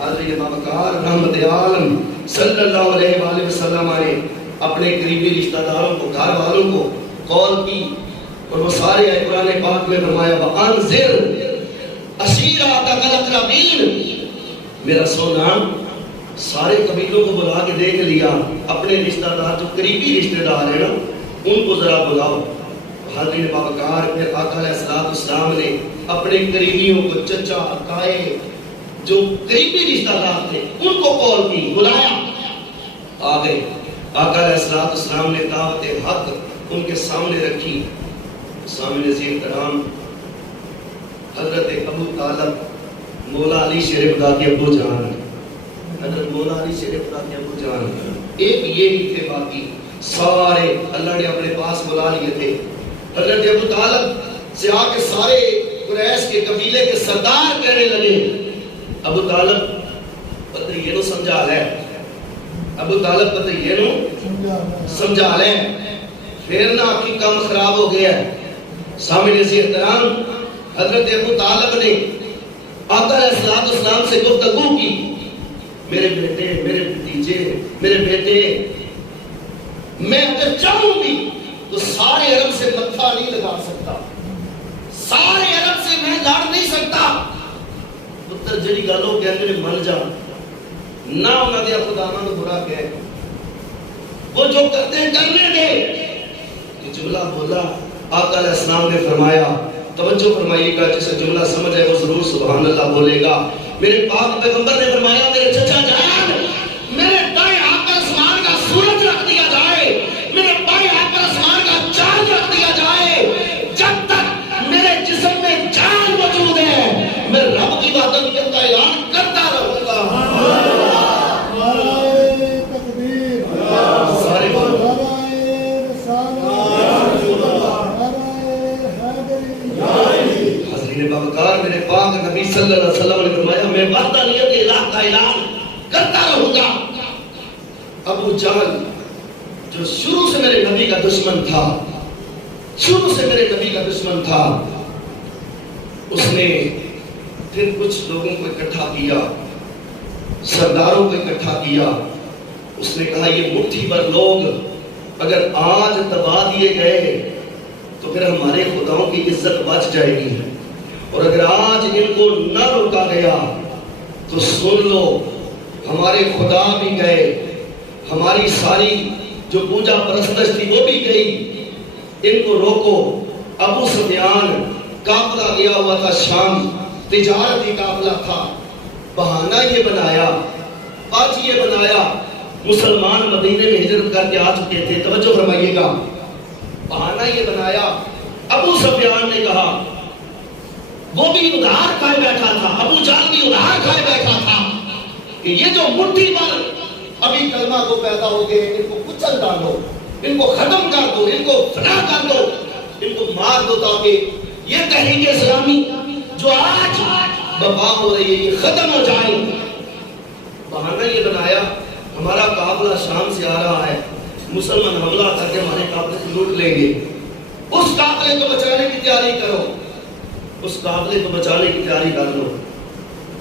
حاضرین بابکار رحمت عالم صلی اللہ علیہ وآلہ وسلم نے اپنے قریبی رشتہ داروں کو، گھر والوں کو قول کی، اور وہ سارے قرآن پاک میں فرمایا وَأَنذِرْ عَشِيرَتَكَ الْأَقْرَبِينَ، میرا سونا سارے قبیلوں کو بلا کے دیکھ لیا، اپنے رشتہ دار جو قریبی رشتہ دار ہیں نا ان کو ذرا بلاؤ۔ حاضرین بابکار پھر آقا علیہ السلام نے اپنے قریبیوں کو، چچا تائے جو قریبی رشتہ دار تھے ان کو کال کی، بلایا، آ گئے۔ آقا علیہ السلام نے دعوت حق ان کے سامنے رکھی۔ سامنے سے احترام حضرت ابو طالب مولا علی شیر خدا کے ابو جان، حضرت مولا علی شیر خدا کے ابو جان، ایک یہ ہی تھے، باقی سارے اللہ نے اپنے پاس بلا لیے تھے۔ حضرت ابو طالب سے آ کے سارے قریش کے قبیلے کے سردار کہنے لگے، ابو طالب پتہ یہ نو سمجھا لے، ابو طالب پتہ یہ نو سمجھا لے، پھر نہ آخی کام خراب ہو گیا ہے۔ سامنے سے احترام حضرت ابو طالب نے آقا علیہ السلام سے گفتگو کی، میرے بیٹے، میرے بھتیجے، میرے بیٹے، میں اگر چاہوں بھی تو سارے عرب سے متھا نہیں لگا سکتا، سارے عرب سے میں لڑ نہیں سکتا، پتر جڑی گالوں کے اندر من جا نہ انہاں دے خداواں نوں برا کہے، وہ جو کرتے ہیں کرنے دے۔ یہ جملہ بولا آقا علیہ السلام نے فرمایا، توجہ فرمائیے گا، جسے جملہ سمجھ ہے وہ ضرور سبحان اللہ بولے گا۔ میرے پاک پیغمبر نے فرمایا، میرے چچا جان، میرے دائیں ہاتھ پر آسمان کا سورج رکھ دیا جائے، میرے بائیں ہاتھ پر آسمان کا چاند رکھ دیا جائے، جب تک میرے جسم میں جان موجود ہے میں رب کی وحدانیت کا اعلان کرتا رہوں گا۔ میرے پاک نبی صلی اللہ علیہ وسلم نے فرمایا، میں وحدانیت الہ کا اعلان کرتا رہوں گا۔ ابو جہل جو شروع سے میرے نبی کا دشمن تھا، شروع سے میرے نبی کا دشمن تھا، اس نے پھر کچھ لوگوں کو اکٹھا کیا، سرداروں کو اکٹھا کیا۔ اس نے کہا یہ مٹھی بھر لوگ اگر آج دبا دیے گئے تو پھر ہمارے خداؤں کی عزت بچ جائے گی، اور اگر آج ان کو نہ روکا گیا تو سن لو ہمارے خدا بھی گئے، ہماری ساری جو پوجا پرستش تھی وہ بھی گئی، ان کو روکو۔ ابو سفیان قافلہ گیا ہوا تھا شام، تجارتی قافلہ تھا، بہانہ یہ بنایا، آج یہ بنایا مسلمان مدینے میں ہجرت کر کے آ چکے تھے، توجہ فرمائیے گا، بہانہ یہ بنایا۔ ابو سفیان نے کہا، وہ بھی ادھار کھائے بیٹھا تھا، ابو جہل بھی ادھار کھائے بیٹھا تھا کہ یہ جو مٹھی پر ابھی کلمہ کو پیدا ہو گئے ان کو کچل ڈالو، ان کو ختم کر دو، ان کو فنا کر دو، ان کو مار دو، تاکہ یہ تحریک اسلامی جو آج بپا ہو رہی ہے یہ ختم ہو جائے۔ بہانہ یہ بنایا، ہمارا قافلہ شام سے آ رہا ہے، مسلمان حملہ کر کے ہمارے قافلے کو لوٹ لیں گے، اس قافلے کو بچانے کی تیاری کرو، اس قافلے کو بچانے کی تیاری کر لو۔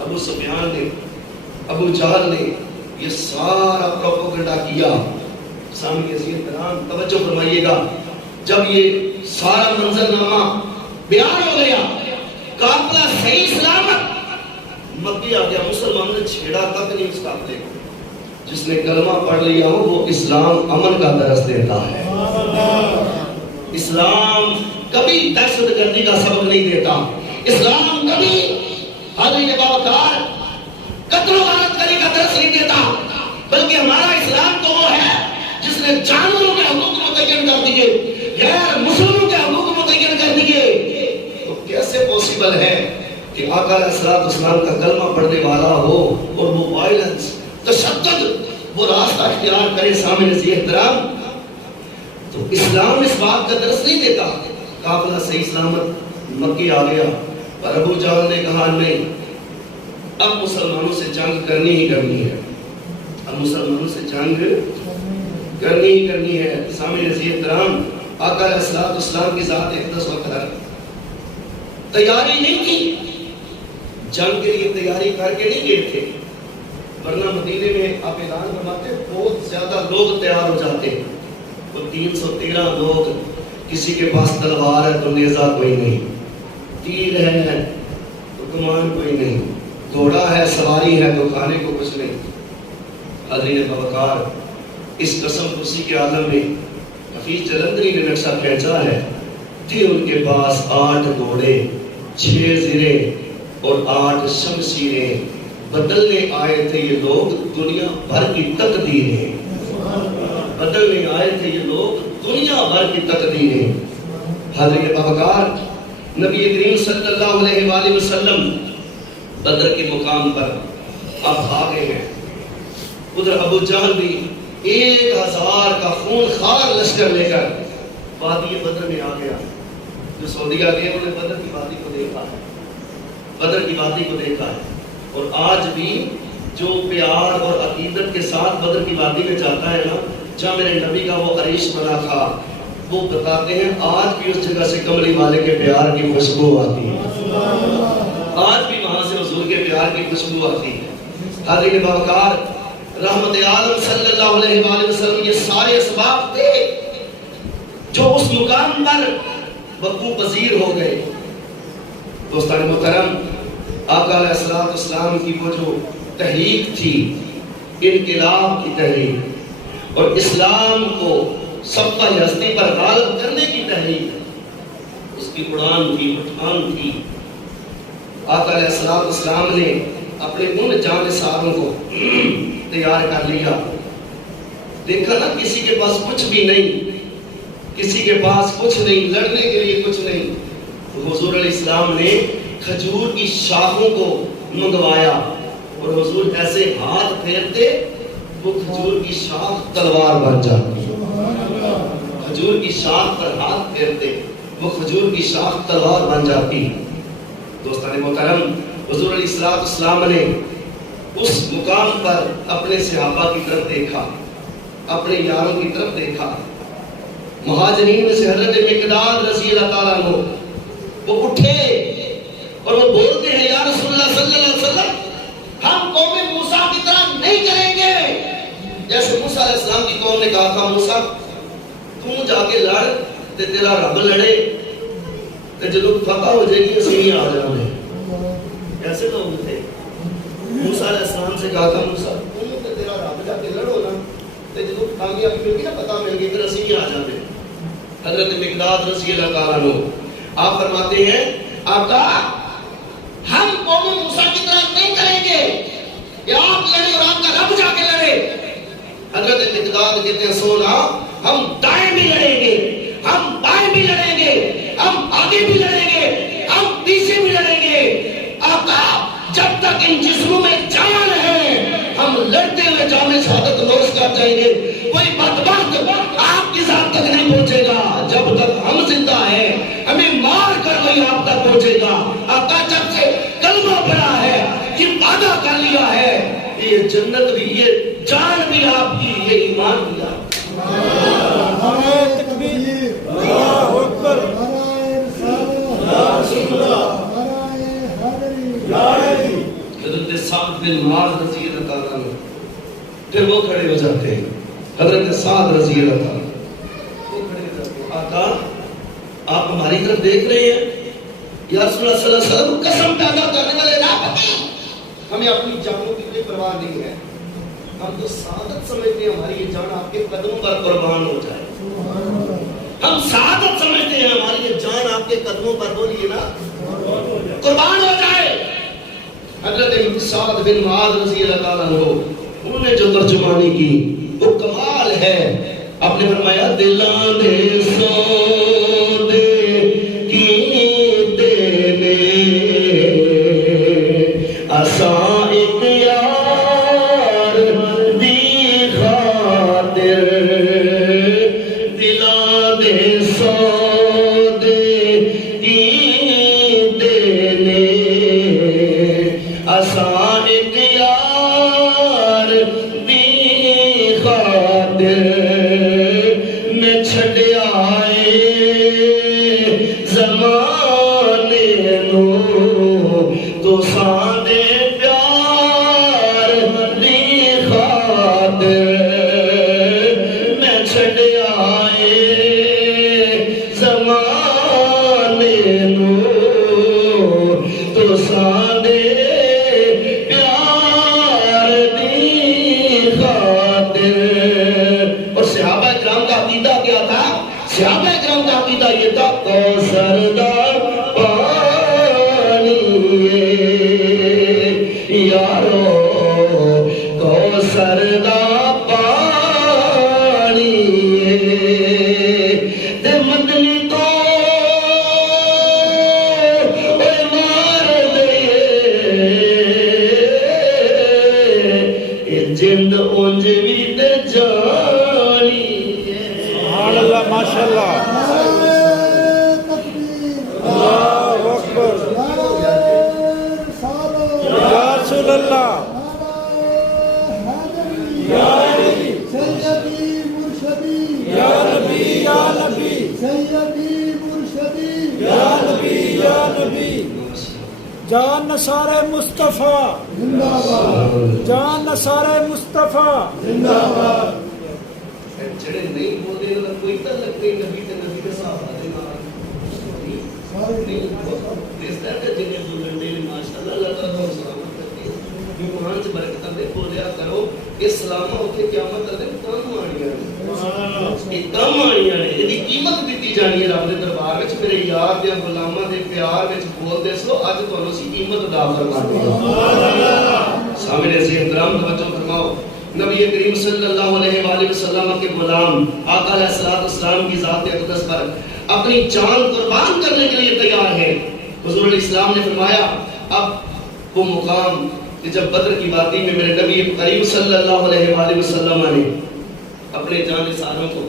ابو سفیان نے، ابو جہل نے یہ سارا پروپیگنڈا کیا۔ سامنے عزیز کرام توجہ فرمائیے گا، جب یہ سارا منظرنامہ بیان ہو گیا، قافلہ صحیح سلامت مکی آ گیا، مسلمان نے چھیڑا تک نہیں اس قافلے کو۔ جس نے کلمہ پڑھ لیا ہو وہ اسلام امن کا درس دیتا ہے، اسلام کبھی دہشت گردی کا سبب نہیں دیتا، اسلام کبھی حاضرین باوقار قتل و غارت گری کا درس نہیں دیتا، بلکہ ہمارا اسلام تو وہ ہے جس نے جانوروں کے حقوق متعین کر دیے، غیر مسلموں کے حقوق متعین کر دیے۔ تو کیسے پوسیبل ہے کہ آقا علیہ السلام کا کلمہ پڑھنے والا ہو اور وہ وائلنس، تشدد وہ راستہ اختیار کرے؟ سامنے سے احترام، تو اسلام اس بات کا درس نہیں دیتا۔ قافلہ صحیح سلامت مکی آ گیا، پر ابو جہل نے کہا نہیں، اب مسلمانوں سے جنگ کرنی ہی کرنی ہے، اب مسلمانوں سے جنگ کرنی ہی کرنی ہے۔ سامنے سے احترام، آقا علیہ السلام کی ذات اقدس وقت تیاری نہیں کی، جنگ کے لیے تیاری کر کے نہیں گئے تھے، ورنہ مدینے میں آپ اعلان فرماتے بہت زیادہ لوگ تیار ہو جاتے، وہ 313 لوگ، کسی کے پاس تلوار ہے تو نیزہ کوئی نہیں، تیر ہے تو کمان کوئی نہیں، گھوڑا ہے سواری ہے تو کھانے کو کچھ نہیں۔ حضرین باوقار، اس قسم کرسی کے عالم میں حفیظ جلندری نے نقشہ کھینچا ہے، تھے ان کے پاس 8 گھوڑے، 6 زرے اور 8 شمشیریں، بدلنے آئے تھے یہ لوگ دنیا بھر کی تقدیریں، بدلنے آئے تھے یہ لوگ دنیا بھر کی تقدیریں۔ حضرت باوقار، نبی کریم صلی اللہ علیہ وآلہ وسلم بدر کے مقام پر اب آگے ہیں، ادھر ابو جہل بھی 1000 کا خون خوار لشکر لے کر وادی بدر میں آ گیا۔ جو سعودیہ گئے انہوں نے بدر کی وادی کو دیکھا ہے، بدر کی وادی کو دیکھا ہے، اور آج بھی جو پیار اور عقیدت کے ساتھ بدر کی وادی میں جاتا ہے نا، جہاں میرے نبی کا وہ عریش بنا تھا، وہ بتاتے ہیں آج بھی اس جگہ سے کملی والے کے پیار کی خوشبو آتی ہے، آج بھی وہاں سے حضور کے پیار کی خوشبو آتی ہے۔ حضرت باوقار، رحمت عالم صلی اللہ علیہ وآلہ وسلم یہ سارے اسباب تھے جو اس مقام پر وقوع پذیر ہو گئے۔ دوستان محترم، آقا علیہ السلام کی وہ جو تحریک تھی، انقلاب کی تحریک اور اسلام کو سب کا ہستی پر غالب کرنے کی تحریک، اس کی اڑان تھی، اٹھان تھی۔ آقا علیہ السلام نے اپنے ان جان ساروں کو تیار کر لیا۔ دیکھا نا، کسی کے پاس کچھ بھی نہیں، کسی کے پاس کچھ نہیں، لڑنے کے لیے کچھ نہیں، حضور علیہ السلام نے کھجور کی شاخوں کو منگوایا اور حضور ایسے ہاتھ پھیرتے وہ کھجور کی شاخ تلوار بن جاتی، کھجور کی شاخ پر ہاتھ پھیرتے وہ کھجور کی شاخ تلوار بن جاتی۔ دوستان محترم، حضور علیہ السلام نے اس مقام پر اپنے صحابہ کی طرف دیکھا، اپنے یاروں کی طرف دیکھا۔ مہاجرین میں سے حضرت مقداد رضی اللہ تعالیٰ عنہ وہ اٹھے اور وہ بولتے ہیں، یا رسول اللہ صلی اللہ علیہ وسلم، ہم قوم موسیٰ کی طرح نہیں کریں گے۔ جیسے موسیٰ علیہ السلام کی قوم نے کہا تھا، موسیٰ تم جا کے لڑ تے تیرا رب لڑے تے جدو فتح ہو جائے گی اسی نہیں آ جانے۔ ایسے لوگ تھے۔ موسیٰ علیہ السلام سے کہا تھا، موسیٰ تم تے تیرا رب جا کے لڑو نا تے جدو کامیابی مل گی نا، فتح مل گئی، پھر اسی نہیں آ جانے۔ حضرت مقداد رضی اللہ تعالیٰ عنہ آپ فرماتے ہیں، آقا ہم قوم موسیٰ کی طرح نہیں کریں گے کہ آپ لڑیں اور آپ کا رب جا کے لڑے۔ حضرت مقداد کہتے ہیں، سونا ہم دائیں بھی لڑیں گے، ہم بائیں بھی لڑیں گے، ہم آگے بھی لڑیں گے، ہم پیچھے بھی لڑیں گے۔ آقا جب تک ان جسموں میں جان ہے ہم لڑتے ہوئے جام شہادت نوش کر جائیں گے۔ کوئی بدبخت آپ کی ذات تک نہیں پہنچے گا، جب تک ہم زندہ ہیں ہمیں مار کر وہی آپ تک پہنچے گا۔ آقا جب سے کلمہ پڑھا ہے، یہ وعدہ کر لیا ہے، یہ جنت بھی، یہ جان بھی آپ کی، یہ ایمان بھی آپ حضرت سعد بن معاذ رضی اللہ تعالیٰ عنہ پھر وہ کھڑے ہو جاتے ہیں۔ حضرت سعد رضی اللہ تعالیٰ وہ کھڑے ہو جاتے ہیں، آقا آپ ہماری طرف دیکھ رہے ہیں؟ یا رسول اللہ صلی اللہ علیہ وسلم، قسم پیدا کرنے والے رابطی، ہمیں اپنی جانوں کی کوئی پرواہ نہیں ہے، ہم تو سعادت سمجھتے ہیں ہماری یہ جان آپ کے قدموں پر قربان ہو جائے، ہم سعادت سمجھتے ہیں ہماری یہ جان آپ کے قدموں پر بولیے نا قربان ہو جائے۔ حضرت سعد بن معاذ رضی اللہ تعالیٰ عنہ انہوں نے جو ترجمانی کی وہ کمال ہے۔ آپ نے فرمایا، دلاں دے سودے کیتے نے اساں ایک یار دی خاطر، دلاں دے سودے کیتے نے اساں ایک یار دی خاطر، میں چھڈیا ہے خاطر میں چھڑ آئے زمانے نو تو ساندے پیار دی خاطر. اور صحابہ کرام کا عقیدہ کیا تھا؟ صحابہ کرام کا عقیدہ یہ تھا کوثر دا پانی یارو کوثر دا پانی تے مدنی تو اے مار دے اے جند اونج وی تے جانی. سبحان اللہ ماشاءاللہ. اللہ اکبر. یا رسول اللہ. یا نبی سیدی مرشدی یا نبی یا نبی سیدی مرشدی یا نبی یا نبی. جان نثار مصطفیٰ زندہ باد جان نثار مصطفیٰ زندہ باد. جڑے نہیں بولتے انہاں کوئی تعلق نہیں نبی تے نبی دے صحابہ دے نال. نہیں اس طرح کے جنہیں بولن دے ماشاءاللہ اللہ تعالیٰ کو سلامت کرتے ہیں. ایمان سے برکت دے بولیا کرو کہ سلامہ ہوتے قیامت دے کام آنیاں نے. یہ کام آنیاں نے. یہ قیمت دیتی جانی ہے رب دے دربار وچ. میرے یار دے غلاماں دے پیار وچ بول دے سو اج تانوں سی قیمت ادا کروانے ہیں. سامنے سے احترام توجہ فرماؤ. نبی کریم صلی اللہ علیہ وآلہ وسلم کے غلام آقا علیہ السلام کی ذات اقدس پر اپنی جان قربان کرنے کے لیے تیار ہے. حضور علیہ السلام نے فرمایا اب وہ مقام کہ جب بدر کی وادی میں میرے نبی کریم صلی اللہ علیہ وآلہ وسلم نے اپنے جان ساروں کو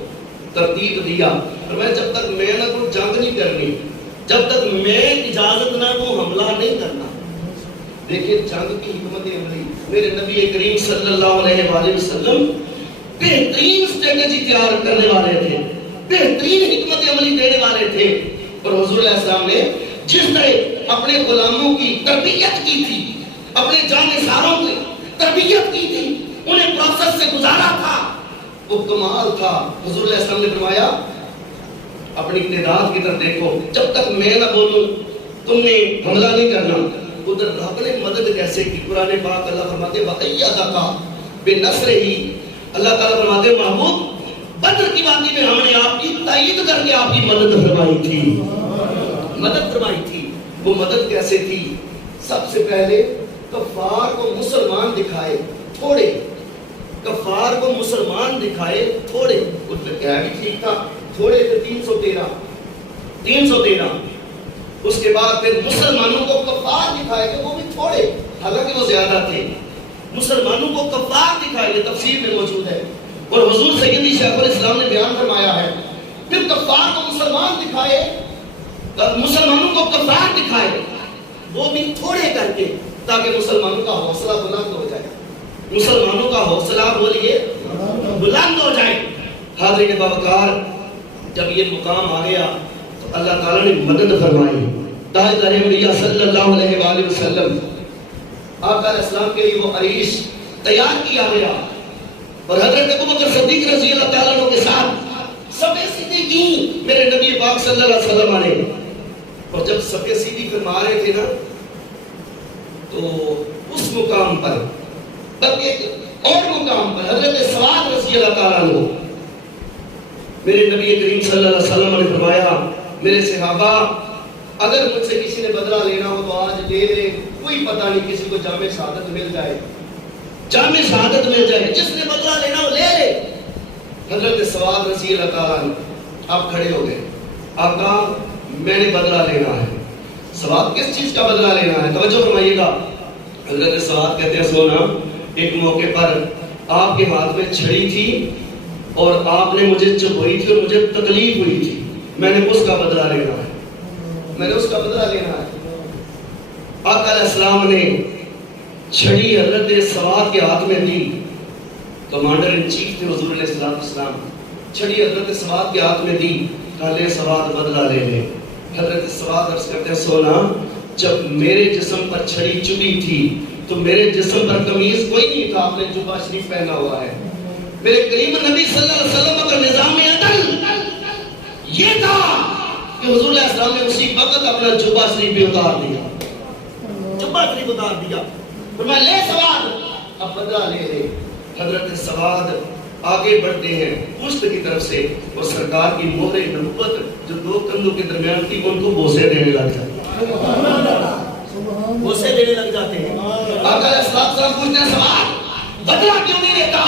ترتیب دیا. فرمایا جب تک میں نہ کوئی جنگ نہیں کرنی، جب تک میں اجازت نہ دوں حملہ نہیں کرنا. دیکھیں جنگ کی حکمت عملی. میرے نبی کریم صلی اللہ علیہ وآلہ وسلم بہترین اسٹریٹجی تیار کرنے والے تھے، بہترین حکمت عملی دینے والے تھے. اور حضور علیہ السلام نے جس طرح اپنے غلاموں کی تربیت کی تھی، اپنے جانثاروں کی تربیت کی تھی، انہیں پروسیس سے گزارا تھا، وہ کمال تھا. حضور علیہ السلام نے فرمایا اپنی تعداد کی طرف دیکھو، جب تک میں نہ بولوں تم نے حملہ نہیں کرنا. ادھر رب نے مدد کیسے کی؟ قرآن پاک اللہ فرماتے وَأَيَّدَكَ بِنَصْرِهِ. اللہ تعالیٰ فرماتے محبوب بدر کی وادی میں ہم نے آپ کی تائید کر کے آپ کی مدد فرمائی تھی، مدد فرمائی تھی. وہ مدد کیسے تھی؟ سب سے پہلے کفار کو مسلمان دکھائے تھوڑے، کفار کو مسلمان دکھائے تھوڑے. ادھر کیا بھی ٹھیک تھا، تھوڑے تھے 313. اس کے بعد پھر مسلمانوں کو کفار دکھائے کہ وہ بھی تھوڑے، حالانکہ وہ زیادہ تھے. مسلمانوں کو کفار دکھائے، یہ تفسیر میں موجود ہے. اور حضور سیدی شیخ الاسلام نے بیان فرمایا ہے پھر کفار کو مسلمان دکھائے، مسلمانوں کو کفار دکھائے وہ بھی تھوڑے کر کے، تاکہ مسلمانوں کا حوصلہ بلند ہو جائے، مسلمانوں کا حوصلہ بولیے بلند ہو جائے. حاضرین باوقار جب یہ مقام آ گیا تو اللہ تعالیٰ نے مدد فرمائی. تاجدار انبیاء صلی اللہ علیہ وآلہ وسلم آقا علیہ السلام کے لیے وہ عریش تیار کیا گیا. اور حضرت ابوبکر صدیق رضی اللہ تعالیٰ عنہ کے ساتھ صفے سیدھی کی میرے نبی پاک صلی اللہ علیہ وسلم نے. اور جب صفے سیدھی فرما رہے تھے نا تو اس مقام پر بلکہ ایک اور مقام پر حضرت سواد رضی اللہ تعالیٰ عنہ میرے نبی کریم صلی اللہ علیہ وسلم نے فرمایا میرے صحابہ اگر مجھ سے کسی نے بدلہ لینا ہو تو آج دے دے، کوئی پتہ نہیں کسی کو جامع شہادت مل جائے، جامع شہادت مل جائے، جس نے بدلہ لینا ہو لے لے. حضرت سواد رضی اللہ تعالیٰ عنہ آپ کھڑے ہو گئے. آپ کہا میں نے بدلہ لینا ہے. سواد کس چیز کا بدلہ لینا ہے؟ توجہ فرمائیے گا. حضرت سواد کہتے ہیں سونا ایک موقع پر آپ کے ہاتھ میں چھڑی تھی اور آپ نے مجھے چبھوئی تھی اور مجھے تکلیف ہوئی تھی، میں نے اس کا بدلہ لینا ہے، میں نے اس کا بدلہ لینا ہے. آقا علیہ السلام نے چھڑی حضرت سواد کے ہاتھ میں دی. کمانڈر ان چیف تھے حضور علیہ السلام. چھڑی حضرت سواد کے ہاتھ میں دی، کہا لے سواد بدلہ لے لے. حضرت سواد عرض کرتے ہیں سونا جب میرے جسم پر چھڑی چبھی تھی تو میرے جسم پر قمیض کوئی نہیں تھا، آپ نے جبہ شریف پہنا ہوا ہے. میرے کریم نبی صلی اللہ علیہ وسلم کا نظام عدل یہ تھا کہ حضور علیہ السلام نے اسی وقت اپنا جبہ شریف بھی اتار دیا، جبہ شریف اتار دیا، فرمایا لے سواد، اب بدلہ لے لے۔ حضرت سواد آگے بڑھتے ہیں پشت کی طرف سے، اور سرکار کی مہر نبوت جو دو کندھوں کے درمیان تھی ان کو بوسے دینے لگ جاتے ہیں، بوسے دینے لگ جاتے ہیں۔ آقا علیہ السلام پوچھتے ہیں سواد بدلہ کیوں نہیں لیتا؟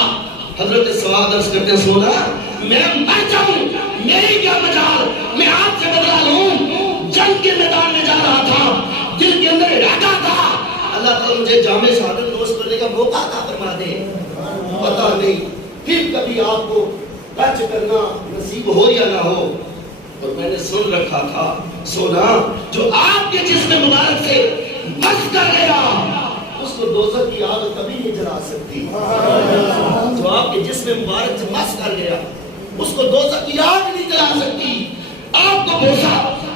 حضرت سواد عرض کرتے ہیں سونا میں مر جاؤں میری کیا مجال، میں آپ سے بدلہ لوں، جنگ کے میدان میں جا رہا تھا، دل کے اندر ارادہ تھا، اللہ تعالیٰ مجھے جامع شہادت نوش کرنے کا موقع عطا فرما دے، پتہ نہیں پھر کبھی آپ کو ٹچ کرنا نصیب ہو یا نہ ہو۔ اور میں نے سن رکھا تھا سونا جو آپ کے جسم مبارک سے بس کر گیا اس کو دوزخ کی آگ کبھی نہیں جلا سکتی، جو آپ کے جسم مبارک سے مس کر گیا اس کو دوزخ کی آگ نہیں جلا سکتی۔ آپ کو بوسا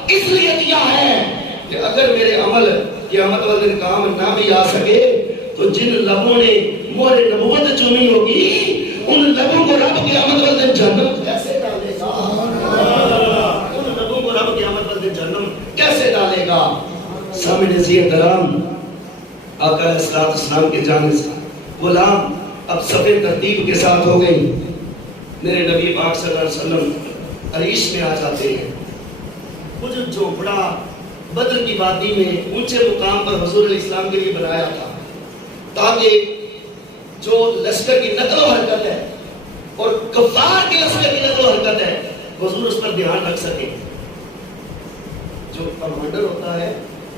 اس لیے دیا ہے کہ اگر میرے عمل قیامت والے دن کام نہ بھی آ سکے تو جن لبوں نے مہر نبوت چومی ہوگی ان لبوں کو رب قیامت والے دن جہنم کیسے ڈالے گا، ان لبوں کو رب قیامت والے دن جہنم کیسے ڈالے گا۔ سامنے ذی احترام آقا علیہ السلام کے جانے سے غلام اب صفے ترتیب کے ساتھ ہو گئی، میرے نبی پاک صلی اللہ علیہ وسلم عریش میں آ جاتے ہیں۔ وہ جو جھونپڑا بدر کی وادی میں اونچے مقام پر حضور علیہ السلام کے لیے بنایا تھا تاکہ جو لشکر کی نقل و حرکت ہے اور کفار کے لشکر کی نقل و حرکت ہے حضور اس پر دھیان رکھ سکے۔ جو کمانڈر ہوتا ہے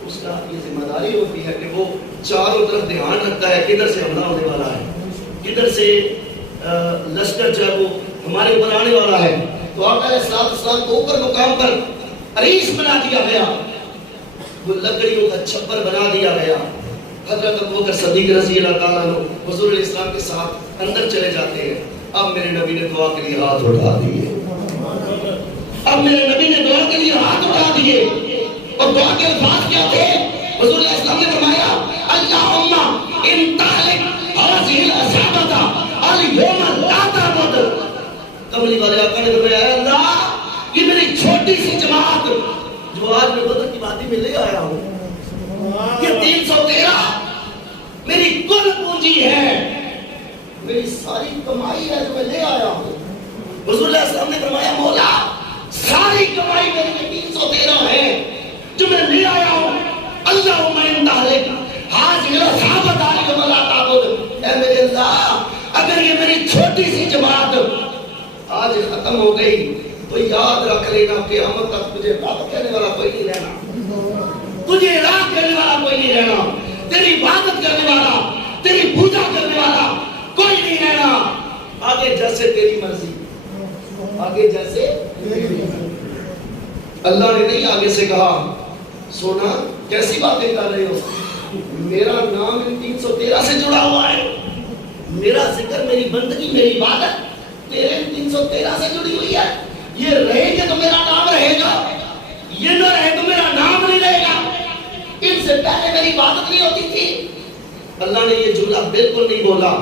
اس کا یہ ذمہ داری ہوتی ہے کہ وہ چاروں طرف دھیان رکھتا ہے کدھر سے حملہ ہونے والا ہے، کدھر سے لشکر جو ہے وہ ہمارے اوپر آنے والا ہے۔ تو آقا علیہ السلام کو اوپر مقام پر عریش بنا دیا گیا، وہ لکڑیوں کا چھپر بنا دیا گیا۔ حضرت ابوبکر صدیق رضی اللہ تعالیٰ عنہ حضور علیہ السلام کے ساتھ اندر چلے جاتے ہیں۔ اب میرے نبی نے دعا کے لیے ہاتھ اٹھا دیے، اب میرے نبی نے دعا کے لیے ہاتھ اٹھا دیے، اور دعا کے الفاظ کیا تھے؟ حضور علیہ السلام نے فرمایا اللہم ان تہلک ہذہ العصابۃ الیوم لا تعبد۔ کملی والے آقا نے فرمایا اے اللہ یہ میری چھوٹی سی جماعت جو آج میں بدر کی وادی میں لے آیا ہوں، یہ 313 میری کل پونجی ہے، میری ساری کمائی ہے جو میں لے آیا ہوں۔ حضور علیہ السلام نے فرمایا مولا ساری کمائی میری 313 ہے جو میں لے آیا ہوں، اللہم ان تہلک ہذہ العصابۃ الیوم لا تعبد۔ اے میرے اللہ اگر یہ میری چھوٹی سی جماعت آج ختم ہو گئی تو یاد رکھ لینا قیامت تک تجھے رب کہنے والا کوئی نہیں رہنا، تجھے راہ کرنے والا کوئی نہیں رہنا، تیری عبادت کرنے والا تیری پوجا کرنے والا کوئی نہیں رہنا۔ آگے جیسے تیری مرضی، آگے جیسے اللہ نے نہیں آگے سے کہا سونا کیسی باتیں کر رہے ہو، میرا نام ان 313 سے جڑا ہوا ہے، میرا ذکر میری بندگی میری عبادت تیرے 313 سے جڑی ہوئی ہے، یہ رہے گے تو میرا نام رہے گا، یہ نہ رہے تو میرا نام نہیں رہے گا۔ ان سے پہلے میری عبادت نہیں ہوتی تھی۔ اللہ نے یہ جملہ بالکل نہیں بولا،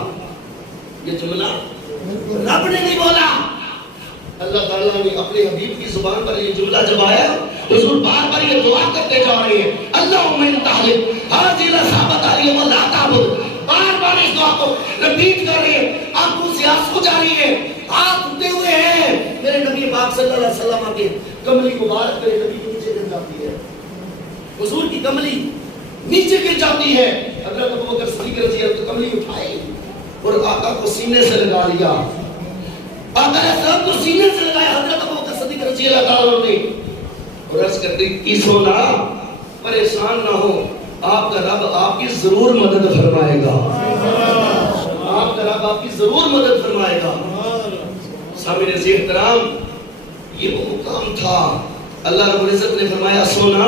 یہ جملہ رب نے نہیں بولا، اللہ تعالیٰ نے اپنے حبیب کی زبان پر یہ جملہ جب آیا حضور بار بار یہ دعا کرتے جا رہے ہیں اللہم ان تہلک ہذہ العصابۃ الیوم لا تعبد، بار بار اس دعا کو ریپیٹ کر رہے ہیں، آنکھوں سے آنسو جاری ہے، ہاتھ اٹھے ہوئے ہیں۔ میرے نبی پاک صلی اللہ علیہ وسلم کے کملی مبارک میرے نبی کے نیچے گر جاتی ہے، حضور کی کملی نیچے گر جاتی ہے۔ حضرت ابوبکر صدیق رضی اللہ عنہ کملی اٹھائی اور آقا کو سینے سے لگا لیا، آقا علیہ السلام کو سینے سے لگایا حضرت ابوبکر صدیق رضی اللہ تعالیٰ نے، اور عرض کرتے کی سونا پریشان نہ ہو، آپ کا رب آپ کی ضرور مدد فرمائے گا، آپ کا رب آپ کی ضرور مدد فرمائے گا۔ سامعین ذی احترام یہ وہ مقام تھا، اللہ رب العزت نے فرمایا سونا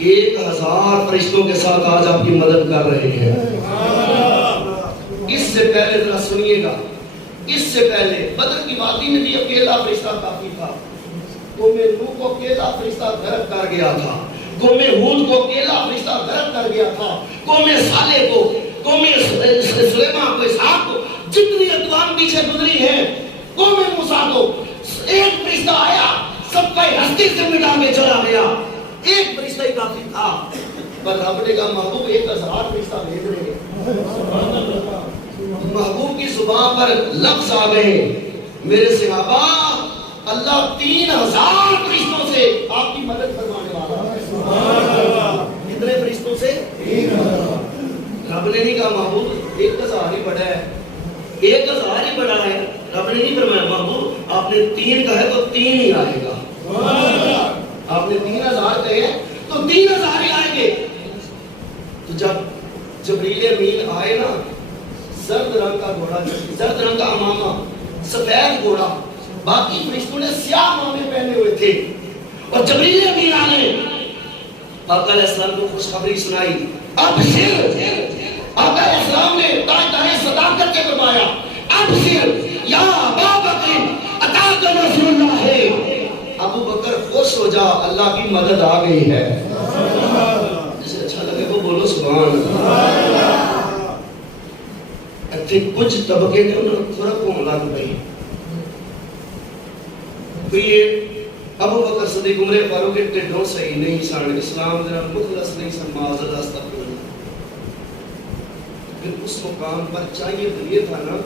1000 فرشتوں کے ساتھ آج آپ کی مدد کر رہے ہیں۔ اس سے پہلے ذرا سنیے گا، اس سے پہلے بدر کی وادی میں بھی اکیلا فرشتہ کافی تھا، قوم نوح کو اکیلا فرشتہ غرق کر گیا تھا، قوم ہود کو اکیلا فرشتہ غرق کر گیا تھا، قوم صالح کو، قوم سلیمان کو، اسحاق کو، جتنی اقوام پیچھے گزری ہے قوم موسیٰ کو ایک فرشتہ آیا سب کا ہستی سے مٹا کے چلا گیا. ایک فرشتہ ہی کافی تھا پر رب نے کہا محبوب 1000 فرشتہ بھیج رہے ہیں. محبوب کی زبان پر لفظ آ گئے میرے صحابہ اللہ 3000 فرشتوں سے آپ کی مدد فرمانے والا ہے. کتنے فرشتوں سے؟ رب نے نہیں کہا محبوب 1000 ہی بڑا ہے 1000 ہی بڑا ہے. رب نے نہیں فرمایا محبوب آپ نے 3 کہا ہے تو 3 ہی آئے گا. آپ نے 3000 کہے تو 3000 ہی آئیں گے. تو جب جبریل امین آئے نا زرد رنگ کا گھوڑا زرد رنگ کا امامہ سفید گھوڑا باقی فرشتوں نے سیاہ امامے پہنے ہوئے تھے اور جبریل امین آنے آقا علیہ السلام کو خوشخبری سنائی. ابشر آقا علیہ السلام نے تاجدار صداقت کے فرمایا ابشر یا ابا بکر اتاک رسول اللہ ہے. ابو بکر خوش ہو جا اللہ کی مدد آ گئی ہے. جسے اچھا لگے وہ بولو سبحان اللہ. کچھ طبقے نے انہوں نے تھوڑا کون لگ گئی تو یہ ابو بکر صدیق عمر فاروق کے ٹھڈوں صحیح نہیں سن اسلام دے مخلص نہیں سن معذرت استغفر اللہ. پھر اس مقام پر چاہیے تو یہ تھا نا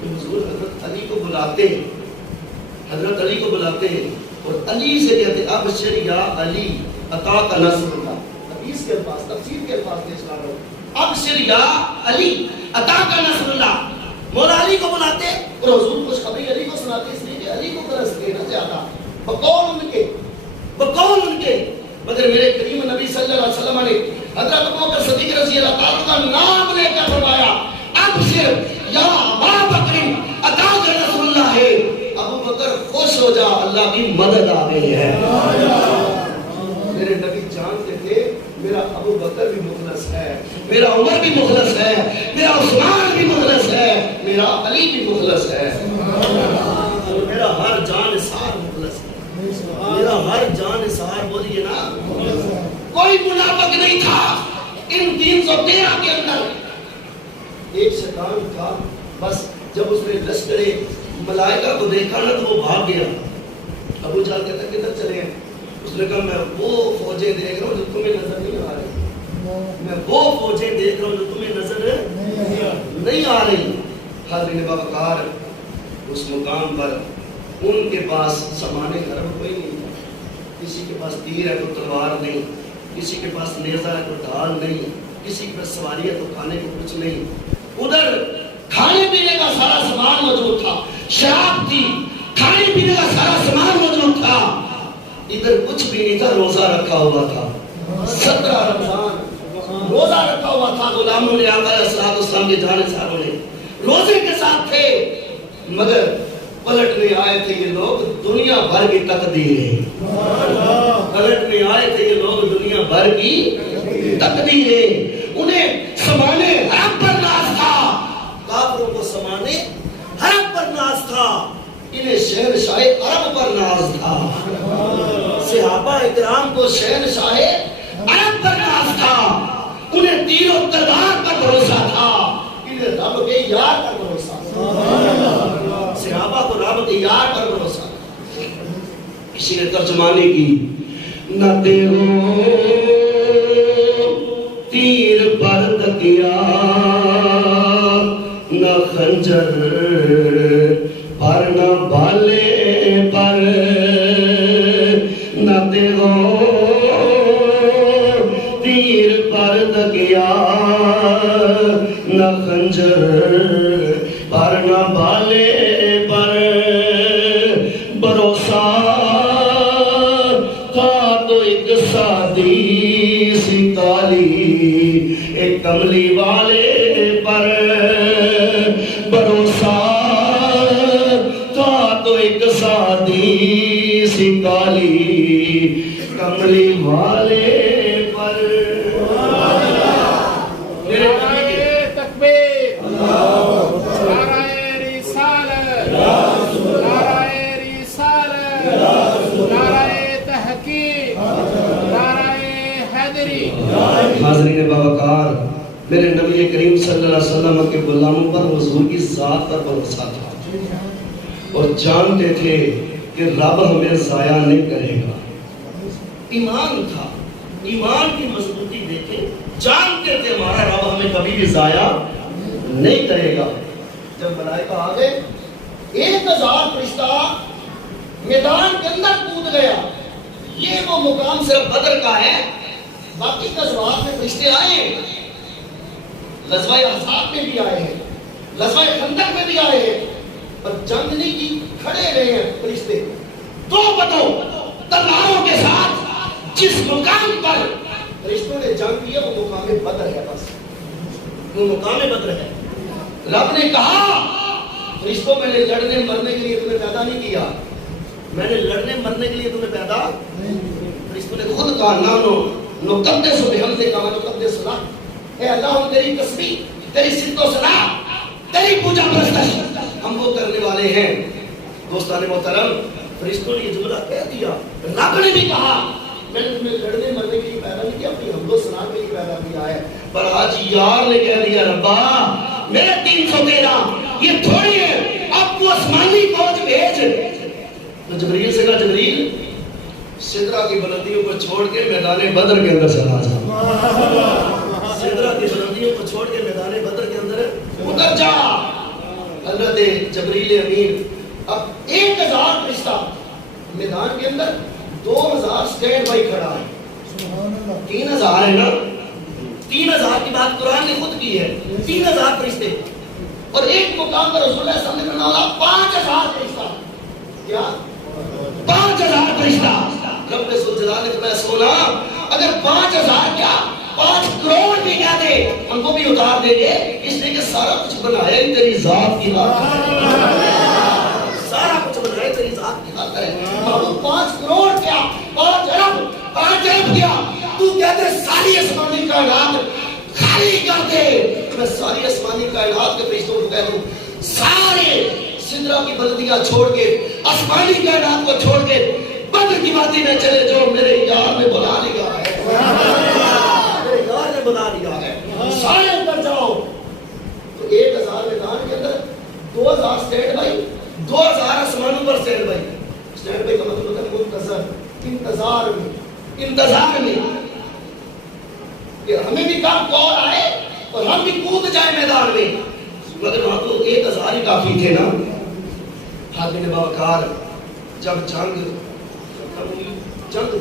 کہ حضور حضرت علی کو بلاتے ہیں حضرت علی کو بلاتے ہیں اور علی سے کہتے ابشر یا علی عطا کا نصر اللہ. حدیث کے الفاظ تفسیر کے الفاظ کے اسلام ہے ابشر یا علی عطا کا نصر اللہ. مولا علی کو بلاتے اور حضور خوشخبری علی کو سناتے اس لیے کہ علی کو قرض دینا چاہتا بقول ان کے مگر میرے کریم نبی صلی اللہ علیہ وسلم نے حضرت ابوبکر صدیق رضی اللہ تعالیٰ کا نام لے کر فرمایا ابشر یا ابا بکر عطا کا نصر اللہ ہے. ابو بکر خوش ہو جا اللہ کی مدد آ گئی ہے. میرے نبی جانتے تھے میرا ابو بکر بھی مخلص ہے میرا عمر بھی مخلص ہے میرا عثمان بھی مخلص ہے میرا علی بھی مخلص ہے میرا ہر جان نثار مخلص ہے میرا ہر جان نثار. بولیے نا کوئی منافق نہیں تھا ان 313 کے اندر. ایک شیطان تھا بس جب اس نے لشکر ملائکہ کو دیکھا نا تو وہ بھاگ گیا. ابو جہل کہتا کدھر چلے ہیں؟ اس نے کہا میں وہ فوجیں دیکھ رہا ہوں جو تمہیں نظر نہیں آ رہی میں وہ فوجیں دیکھ رہا ہوں جو تمہیں نظر نہیں آ رہی. حاضرین باوقار اس مقام پر ان کے پاس سامان حرب کوئی نہیں تھا. کسی کے پاس تیر ہے تو تلوار نہیں کسی کے پاس نیزہ ہے تو ڈھال نہیں کسی کے پاس سواری ہے تو کھانے کو کچھ نہیں. ادھر کھانے پینے کا سارا سامان موجود تھا شراب تھی کھانے پینے کا سارا سامان موجود تھا. ادھر کچھ بھی نہیں تھا روزہ رکھا ہوا تھا 17 رمضان روزہ رکھا ہوا تھا. غلاموں نے آقا علیہ السلام کے جانثاروں نے روزے کے ساتھ تھے مگر پلٹنے آئے تھے یہ لوگ دنیا بھر کی تقدیریں پلٹنے آئے تھے یہ لوگ دنیا بھر کی تقدیریں. انہیں سمانے حرم پر ناز تھا کافروں کو سمانے حرم پر ناز تھا انہیں شہنشاہ عرب پر ناز تھا. صحابہ اکرام کو شہنشاہ عرب پر ناز تھا انہیں تیر و تلوار پر بھروسہ تھا انہیں رب کے یار پر بھروسہ تھا. صحابہ کو رب کے یار پر بھروسہ تھا. کسی نے ترجمانی کی نہ دیو تیر پر تکیا نہ خنجر پر نہ بالے پر نہ دیو تیر پر تکیا نہ خنجر پر نہ بالے پر بھروسہ تھا تو ایک سادی سی کالی ایک کملی والے پر بھروسہ تھا تو ایک سادی سی کالی کملی والے پر. حاضرین باوقار میرے نبی کریم صلی اللہ علیہ وسلم کے غلاموں پر حضور کی ذات پر بھروسہ تھا اور جانتے تھے کہ رب ہمیں ضائع نہیں کرے گا. ایمان تھا, ایمان کی مضبوطی دیکھیں, جانتے تھے ہمارا رب ہمیں کبھی بھی ضائع نہیں کرے گا. جب ملائکہ آ گئے 1000 فرشتہ میدان کے اندر کود گیا. یہ وہ مقام صرف بدر کا ہے, باقی غزوات میں فرشتے آئے ہیں, غزوہ احزاب میں بھی آئے ہیں, غزوہ خندق میں بھی آئے ہیں, پر جنگ نہیں کی, کھڑے رہے ہیں فرشتے دو بدو تلواروں کے ساتھ. جس مقام پر فرشتوں نے جنگ کی ہے وہ مقام بدر ہے, بس وہ مقام بدر ہے. رب نے کہا فرشتوں میں نے لڑنے مرنے کے لیے تمہیں پیدا نہیں کیا, میں نے لڑنے مرنے کے لیے تمہیں پیدا. فرشتوں نے خود کہا نانو نقدس و بحمد کہا نقدس لا, اے اللہ ہم تیری تسبیح, تیری صدق و ثنا, تیری پوجا پرستش ہم وہ کرنے والے ہیں. دوستان محترم, فرشتوں نے یہ جملہ کہہ دیا. رب نے بھی کہا میں نے تمہیں لڑنے مرنے کے لیے پیدا نہیں کیا, اپنی حمد و ثنا کے لیے پیدا کیا ہے. پر آج یار نے کہہ دیا ربا میرے 313 یہ تھوڑی ہے, اب تو آسمانی فوج بھیج. تو جبریل سے کہا جبریل سدرہ کی بلندیوں کو چھوڑ کے میدان بدر کے اندر چلا جا. سدرہ کی بلندیوں کو چھوڑ کے میدان بدر کے اندر اتر جا. حضرت جبریل امین اب 1000 فرشتہ میدان کے اندر 2000 سٹینڈ بائی کھڑا ہے. 3000 ہے نا, 3000 کی بات قرآن نے خود کی ہے. 3000 فرشتے اور ایک مقام پر رسول اللہ صلی اللہ علیہ وسلم نے فرمایا 5000 فرشتہ. کیا 5000 فرشتہ. رب ذوالجلال نے فرمایا سونا اگر 5000 کیا 5 کروڑ بھی کیا دے ہم کو بھی اتار دیں گے, اس لیے کہ سارا کچھ بنایا ہی تیری ذات کی خاطر ہے. سارا کچھ بنایا تیری ذات کی خاطر ہے. محبوب 5 کروڑ کیا 5 ارب 5 ارب کیا تو کہتے ساری آسمانی کائنات خالی کر دے. میں ساری آسمانی کائنات کے فرشتوں کو کہہ دوں سارے سدرہ کی بلندیاں چھوڑ کے آسمانی کائنات کو چھوڑ کے بدر کی وادی میں چلے جو میرے یار نے بلا لیا ہے, میرے یار نے بلا لیا ہے, سارے اندر جاؤ. تو 1000 میدان کے اندر 2000 سٹینڈ بائی, 2000 آسمانوں پر سٹینڈ بائی. سٹینڈ بائی کا مطلب ہوتا ہے منتظر, انتظار میں, انتظار میں کہ ہمیں بھی کام کال آئے اور ہم بھی کود جائیں میدان میں. مگر وہاں تو 1000 ہی کافی تھے نا. حاضرین باوقار جب جنگ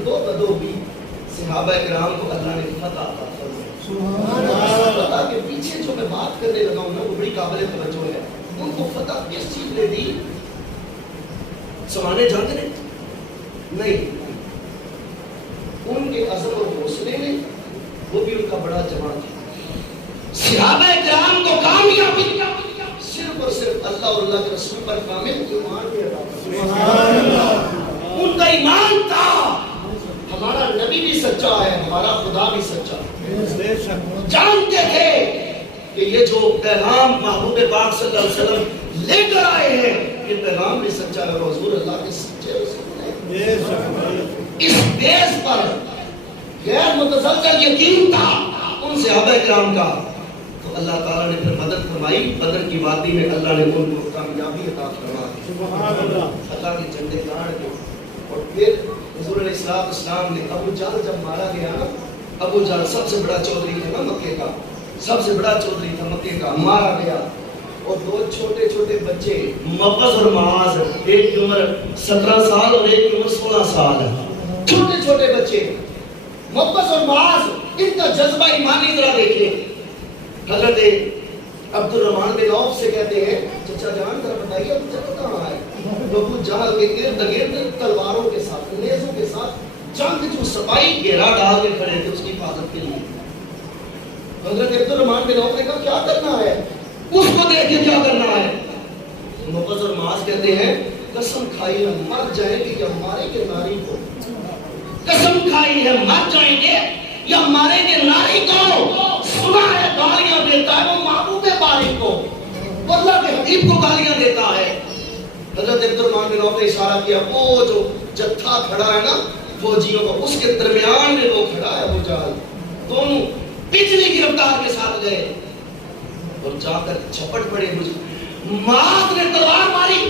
دو بدو ہوئی صحابہ کرام کو اللہ نے فتح عطا فرمائی. فتح کے پیچھے جو میں بات کرنے لگا ہوں نا وہ بڑی قابل توجہ ہے. ان کو فتح کس چیز نے دی؟ سمانے جنگ نے نہیں, ان کے عزم اور حوصلے نے, وہ بھی ان کا بڑا جوان تھا. صحابہ کرام کو کامیابی صرف اور صرف اللہ اور اللہ کے رسول پر کامل ایمان کے عطا فرمائی. ان کا ایمان تھا ہمارا نبی بھی سچا ہے, ہمارا خدا بھی سچا ہے. جانتے تھے کہ یہ جو پیغام محبوب پاک صلی اللہ علیہ وسلم لے کر آئے ہیں یہ پیغام بھی سچا ہے اور حضور اللہ کے سچے رسول ہیں. اس بیس پر غیر متزلزل یقین تھا ان صحابہ کرام کا. تو اللہ تعالیٰ نے پھر مدد فرمائی. بدر کی وادی میں اللہ نے ان کو کامیابی عطا فرمائی, اللہ کے جھنڈے گاڑ کے. اور پھر حضور علیہ السلام نے ابو جہل جب مارا گیا نا, ابو جہل سب سے بڑا چودھری تھا نا مکے کا, سب سے بڑا چودھری تھا مکے کا, مارا گیا. اور 2 چھوٹے چھوٹے بچے مقز اور معاذ, ایک کی عمر 17 سال اور ایک کی عمر 16 سال, چھوٹے چھوٹے بچے مقز اور معاذ, ان کا جذبہ ایمانی ذرا دیکھیں. حضرت عبد الرحمن بن عوف سے کہتے ہیں چچا جان ذرا بتائیے ابو جہل کہاں ہے؟ ابو جہل کے ارد گرد تلواروں کے ساتھ, نیزوں کے ساتھ جنگ جو سپاہی گھیرا ڈال کے کھڑے تھے اس کی حفاظت کے لیے. حضرت عبد الرحمن بن عوف نے کہا کیا کرنا ہے, اس کو دیکھ کے کیا کرنا ہے. مقز اور معاذ کہتے ہیں قسم کھائی ہے مر جائیں گے یا ماریں گے ناری کو, قسم کھائی ہے مر جائیں گے یا ماریں گے ناری کو. سنا ہے گالیاں دیتا ہے وہ محبوب باری کو, اللہ کے حبیب کو گالیاں دیتا ہے. حضرت عبد الرحمن بن عوف نے اشارہ کیا وہ جو جتھا کھڑا ہے نا فوجیوں کا, اس کے درمیان میں وہ کھڑا ہے ابو جہل. دونوں بجلی کی رفتار کے ساتھ گئے اور جا کر چھپٹ پڑے. معاذ نے تلوار ماری,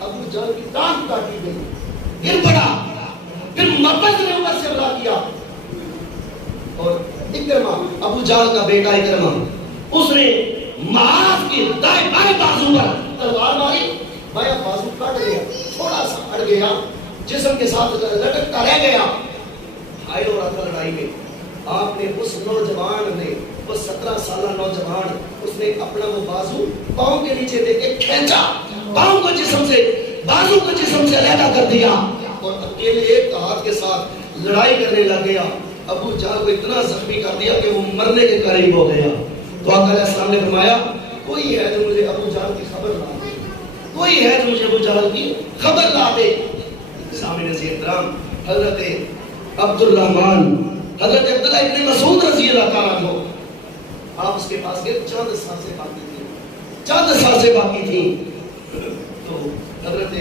ابو جہل کی ٹانگ کاٹی گئی, گر پڑا. پھر مبعث نے اوپر سے حملہ کیا اور اکرمہ, ابو جہل کا بیٹا اکرمہ, اس نے معاذ کے دائیں بائیں بازو پر تلوار ماری. بایاں بازو کٹ گیا, تھوڑا سا اڑ گیا, جسم کے ساتھ لٹکتا رہ گیا. بھائی اور آقا لڑائی میں آپ نے اس نوجوان نے, وہ 17 سالہ نوجوان, اس نے اپنا وہ بازو پاؤں کے نیچے دے کے کھینچا, پاؤں کو جسم سے, بازو کو جسم سے علیحدہ کر دیا اور اکیلے ایک ہاتھ کے ساتھ لڑائی کرنے لگ گیا. ابو جہل کو اتنا زخمی کر دیا کہ وہ مرنے کے قریب ہو گیا. تو آقا علیہ السلام نے فرمایا کوئی ہے جو مجھے ابو جہل کی خبر لا دے, کوئی ہے جو مجھے ابو جہل کی خبر لا دے. سامنے سے احترام حضرت عبد الرحمن, حضرت عبداللہ ابن مسعود رضی اللہ تعالیٰ عنہ, آپ اس کے پاس گئے, چند سانسیں باقی تھی, چند سانسیں باقی تھی. تو حضرت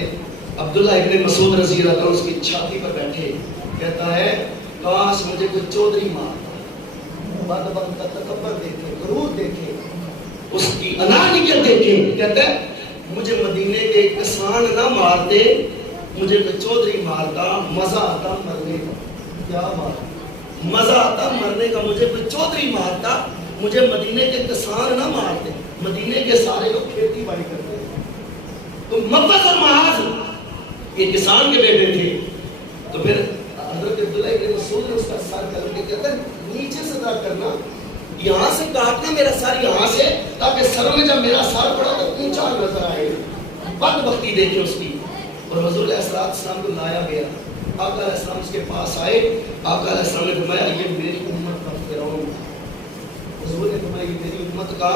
عبداللہ ابن مسعود رضی اللہ تعالیٰ اس کی چھاتی پر بیٹھے, کہتا ہے کاش مجھے کوئی چودھری مارتا, بدبخت کا تکبر دیکھے, غرور دیکھے, اس کی انانیت دیکھے. کہتا ہے مجھے مدینے کے کسان نہ مارتے, مجھے کوئی چودھری مارتا, مزہ آتا مرنے کا. کیا بات, مزہ آتا مرنے کا, مجھے کوئی چودھری مارتا, مجھے مدینے کے کسان نہ مارتے. مدینے کے سارے لوگ کھیتی باڑی کرتے ہیں. تو مبعث اور معاذ یہ کسان کے بیٹے تھے. تو پھر حضرت عبداللہ ابن مسعود نے اس کا سر کر کے کہتا ہے نیچے سے ذرا کرنا, یہاں سے کاٹنا میرا سر یہاں سے, تاکہ سر میں جب میرا سر پڑا تو اونچا نظر آئے. بدبختی دیکھیں اس کی. اور حضور علیہ السلام کو لایا گیا. آقا علیہ السلام اس کے پاس آئے. آقا علیہ السلام نے فرمایا یہ میری امت کا فرعون. حضور نے فرمایا یہ میری امت کا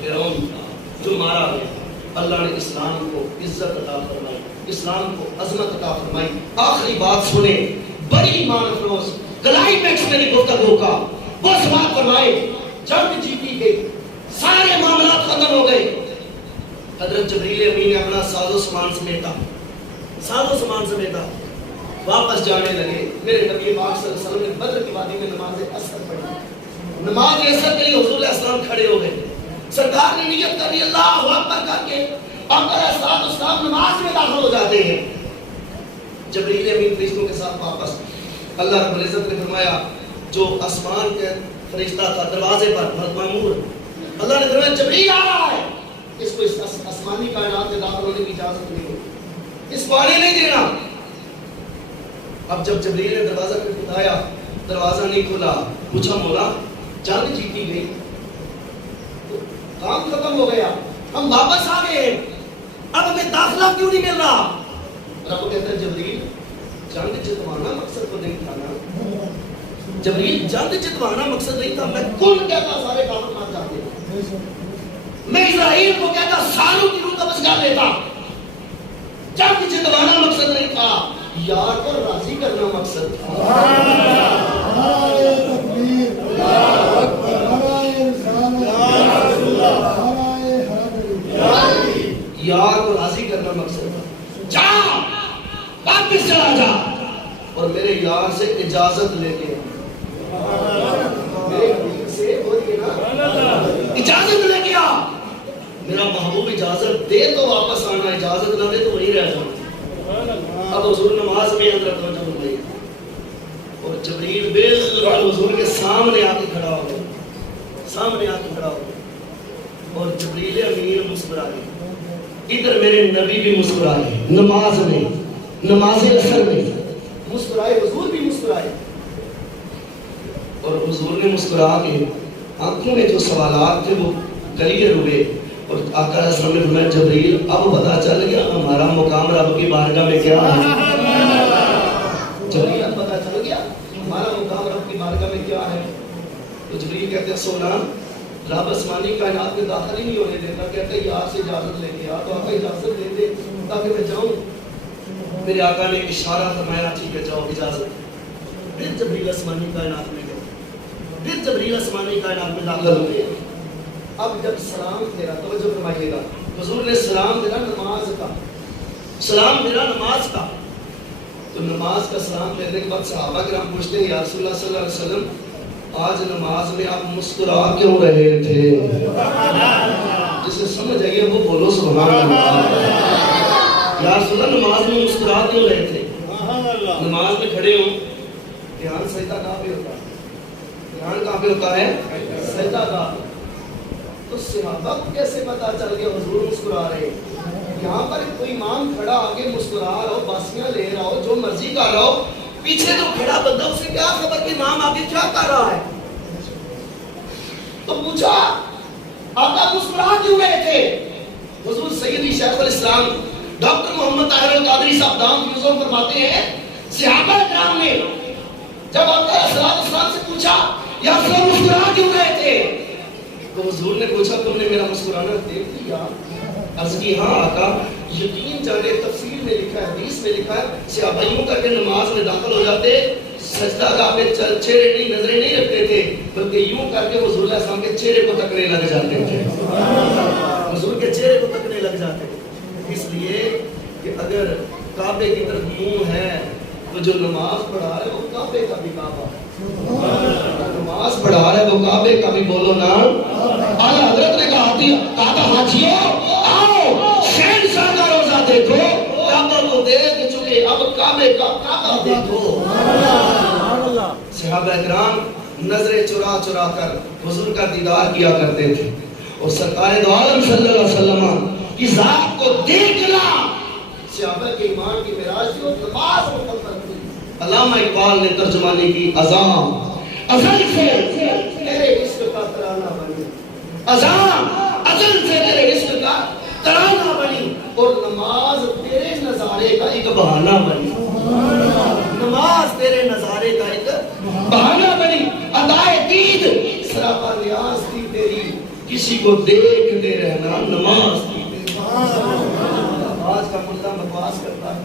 فرعون جو مارا گیا. اللہ نے اسلام کو عزت عطا فرمائی, اسلام کو عظمت عطا فرمائی. آخری بات سنیں, بڑی ایمان افروز کلائمیکس میری گفتگو کا, وہ سماعت فرمائے. جنگ جیتی گئی, سارے معاملات ختم ہو گئے. حضرت جبریل امین نے اپنا ساز و سامان سمیٹا, ساز و سامان سمیٹا, واپس جانے لگے. میرے نبی پاک صلی اللہ علیہ وسلم نے بدر کی وادی میں نماز عصر پڑھی. نماز عصر کے لیے حضور علیہ السلام کھڑے ہو گئے. سرکار نے نیت کر لی اللہ اکبر کر کے, آقا علیہ السلام نماز میں داخل ہو جاتے ہیں. جبریل امین فرشتوں کے ساتھ واپس. اللہ رب العزت نے فرمایا جو آسمان کے فرشتہ تھا دروازے پر مامور, اللہ نے فرمایا جبریل آ رہا ہے, اس کو اس آسمانی کائنات میں داخل ہونے کی اجازت نہیں ہوگی, اس کو آنے نہیں دینا. اب جب جبریل نے دروازہ کھٹکھٹایا, دروازہ نہیں کھلا. پوچھا مولا جنگ جیتی گئی, کام ختم ہو گیا, ہم واپس آ گئے, اب ہمیں داخلہ کیوں نہیں مل رہا؟ رب کہتا ہے جبریل جنگ جتوانا مقصد کو نہیں تھا نا, جبریل جنگ جتوانا مقصد نہیں تھا. میں کون کہتا سارے کام مار جاتے, میں اسرائیل کو کہتا سالوں کی روح قبض کر لیتا. جنگ جتوانا مقصد نہیں تھا, یار کو راضی کرنا مقصد تھا. نعرہ تکبیر, اللہ اکبر, نعرہ رسالت, نعرہ حیدری, یار کو راضی کرنا مقصد تھا. جا واپس چلا جا اور میرے یار سے اجازت لے کے میرے حبیب سے بولیے نا, اجازت لے کے آ. میرا محبوب اجازت دے تو واپس آنا, اجازت نہ دے تو وہیں رہ جانا. اب حضور نماز میں اندر توجہ ہو گئی اور جبریل بالکل حضور کے سامنے آ کے کھڑا ہو گیا, سامنے آ کے کھڑا ہو گیا. اور جبریل امین مسکرائے, ادھر میرے نبی بھی مسکرائے, نماز میں, نماز عصر میں مسکرائے, حضور بھی مسکرائے. اور حضور نے مسکرا کے آنکھوں میں جو سوالات تھے وہ کلیئر ہوئے. اور آقا علیہ السلام نے فرمایا جبریل اب پتہ چل گیا ہمارا مقام رب کی بارگاہ میں کیا ہے. جبریل اب پتہ چل گیا ہمارا مقام رب کی بارگاہ میں کیا ہے. تو جبریل کہتے ہیں سونا رب آسمانی کائنات میں داخل ہی نہیں ہونے دیتا, کہتے ہیں یار سے اجازت لے کے آ. تو آقا اجازت دے دے تاکہ میں جاؤں. میرے آقا نے اشارہ فرمایا ٹھیک ہے جاؤ اجازت. پھر جبریل آسمانی کائنات میں گئے, پھر جبریل آسمانی کائنات میں داخل ہوئے. اب جب سلام تیرا, توجہ فرمائیے گا, حضور نے سلام تیرا نماز کا, سلام تیرا نماز کا. تو نماز کا سلام لینے کے بعد صحابہ کرام پوچھتے ہیں یا رسول اللہ صلی اللہ علیہ وسلم آج نماز میں آپ مسکرا کیوں رہے تھے؟ جسے سمجھ آئیے وہ بولو سبحان اللہ۔ یا رسول اللہ نماز میں مسکرا کیوں رہے تھے؟ نماز میں کھڑے ہوں، دھیان سجدہ کہاں پہ ہوتا ہے؟ دھیان کہاں پہ ہوتا ہے؟ سجدہ کہاں پہ؟ تو صحابہ کو کیسے پتا چل گیا حضور مسکرا رہے؟ یہاں پر کوئی امام کھڑا آگے مسکرا رہا ہو، باسیاں لے رہا ہو، جو مرضی کر رہا ہو، پیچھے جو کھڑا بندہ اسے کیا خبر کہ امام آگے کیا کر رہا ہے؟ تو پوچھا آقا مسکرا کیوں رہے تھے؟ حضور سیدی شیخ الاسلام ڈاکٹر محمد طاہر القادری صاحب دام فیوزوں فرماتے ہیں صحابہ کرام نے جب آقا صلی اللہ علیہ وسلم سے پوچھا یا رسول اللہ مسکرا کیوں رہے تھے؟ تو حضور نے پوچھا تم نے میرا مسکرانا دیکھ لیا؟ عرض کی ہاں آقا، یقین جانے تفسیر میں لکھا ہے، حدیث میں لکھا ہے صحابہ یوں کر کے نماز میں داخل ہو جاتے، سجدہ گاہ پہ چہرے نہیں نظریں نہیں رکھتے تھے، بلکہ یوں کر کے حضور علیہ السلام کے چہرے کو تکنے لگ جاتے تھے، حضور کے چہرے کو تکنے لگ جاتے تھے۔ اس لیے کہ اگر کعبے کی طرف منہ ہے تو جو نماز پڑھا رہا ہے وہ کعبے کا بھی کعبہ ہے، نماز پڑھا رہا ہے وہ کعبے کا بھی، بولو نا۔ اعلیٰ حضرت نے کہا تھا حاجیو آؤ شہنشاہ کا روزہ دیکھو، کعبہ کو دیکھ چکے اب کعبے کا کعبہ دیکھو۔ صحابہ کرام نظریں چرا چرا کر حضور کا دیدار کیا کرتے تھے، اور سرکار دو عالم صلی اللہ علیہ وسلم کی ذات کو دیکھنا صحابہ کے ایمان کی معراج تھی اور نماز مکمل تھی۔ علامہ اقبال نے ترجمانی کی اذان ازل سے تیرے عشق کا ترانہ بنی، اذان ازل سے تیرے عشق کا ترانہ بنی، اور نماز تیرے نظارے کا ایک بہانہ بنی، نماز تیرے نظارے کا ایک بہانہ بنی۔ ادائے دید سراپا نیاز تھی تیری، کسی کو دیکھتے رہنا نماز تھی تیری۔ آج کا ملہ بکواس کرتا ہے،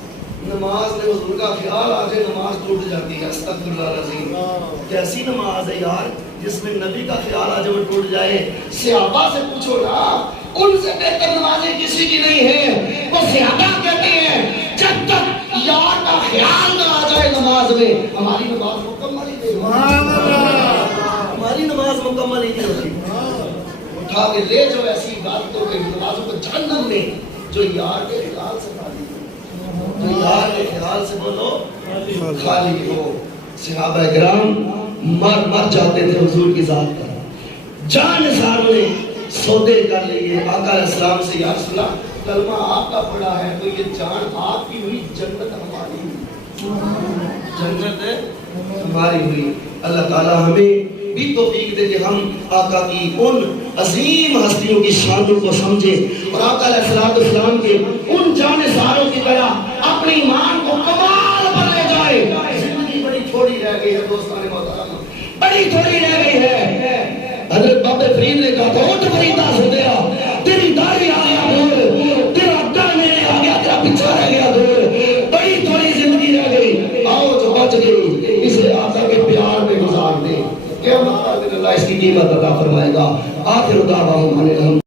نماز میں حضور کا خیال آ جائے نماز ٹوٹ جاتی ہے، استغفر اللہ العظیم۔ کیسی نماز ہے یار جس میں نبی کا خیال آ جائے وہ ٹوٹ جائے؟ صحابہ سے پوچھو نا، ان سے بہتر نمازیں کسی کی نہیں ہے۔ وہ صحابہ کہتے ہیں جب تک یار کا خیال نہ آ جائے نماز میں ہماری نماز مکمل ہی نہیں ہوتی، ہماری نماز مکمل ہی نہیں ہوتی۔ اٹھا کے لے جو ایسی عبادتوں کے نمازوں کو جہنم میں جو یار کے خیال سے خالی ہو، جو یار کے خیال سے بولو خالی ہو۔ صحابہ کرام مر جاتے تھے حضور کی ذات پر، جان نثار نے سودے کر لیے آقا علیہ السلام سے، یا رسول اللہ کلمہ آپ کا پڑا ہے تو یہ جان آپ کی ہوئی، جنت ہماری ہوئی، جنت ہماری ہوئی۔ اللہ تعالی ہمیں بھی توفیق دے کہ ہم آقا کی ان عظیم ہستیوں کی شانوں کو سمجھیں اور آقا علیہ السلام کے ان جانثاروں کی طرح اپنے ایمان کو کمال پر لے جائے۔ زندگی بڑی تھوڑی رہ گئی ہے دوستان محترم، بڑی تھوڑی رہ گئی ہے۔ حضرت بابا فرید نے کہا تھا اٹھ فریدا سے دیا، تیری داڑھی آ گیا دور، تیرا گل میرے آ گیا، تیرا پیچھا رہ گیا دور، بڑی تھوڑی زندگی رہ گئی، آؤ جو بچ گئی اسے آقا کے پیار میں گزار دیں، قیامت کا دن اللہ اس کی قیمت عطا فرمائے گا۔ آخر دعواہم